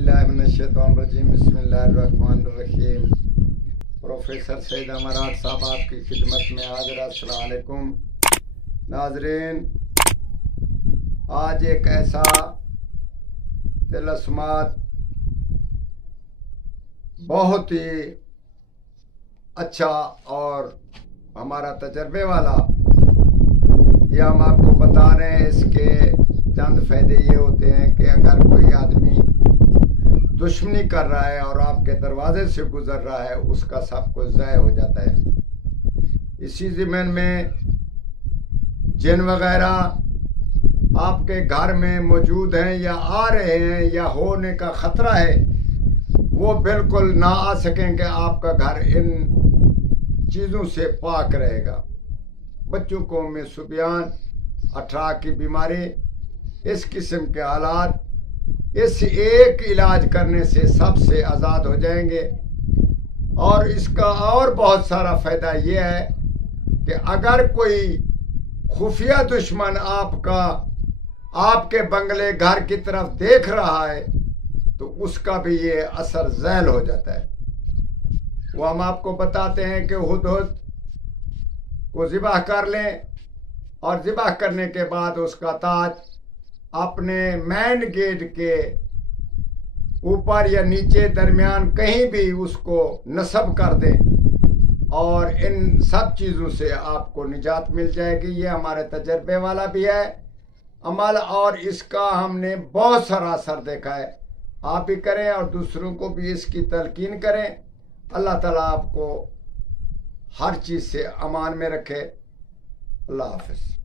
बिल्लाहि मिनश्शैतानिर्रजीम बिस्मिल्लाहिर्रहमानिर्रहीम। प्रोफेसर सईद अमरात साहब आपकी खिदमत में हाजिर। अस्सलाम वालेकुम नाजरीन, आज एक ऐसा तिलस्मात बहुत ही अच्छा और हमारा तजर्बे वाला ये हम आपको बता रहे हैं। इसके चंद फायदे ये होते हैं कि अगर कोई आदमी दुश्मनी कर रहा है और आपके दरवाजे से गुजर रहा है, उसका सब कुछ ज़ाय हो जाता है। इसी ज़मीन में जिन वगैरह आपके घर में मौजूद हैं या आ रहे हैं या होने का ख़तरा है, वो बिल्कुल ना आ सकेंगे। आपका घर इन चीज़ों से पाक रहेगा। बच्चों को में सुबियान, अठरा की बीमारी, इस किस्म के हालात इस एक इलाज करने से सबसे आज़ाद हो जाएंगे। और इसका और बहुत सारा फ़ायदा ये है कि अगर कोई खुफिया दुश्मन आपके बंगले घर की तरफ देख रहा है तो उसका भी ये असर ज़ैल हो जाता है। वो हम आपको बताते हैं कि हुदहुद को ज़िबाह कर लें और ज़िबाह करने के बाद उसका ताज अपने मेन गेट के ऊपर या नीचे दरमियान कहीं भी उसको नस्ब कर दें और इन सब चीज़ों से आपको निजात मिल जाएगी। ये हमारे तजर्बे वाला भी है अमल, और इसका हमने बहुत सारा असर देखा है। आप भी करें और दूसरों को भी इसकी तलकीन करें। अल्लाह ताला आपको हर चीज़ से अमान में रखे। अल्लाह हाफ़िज़।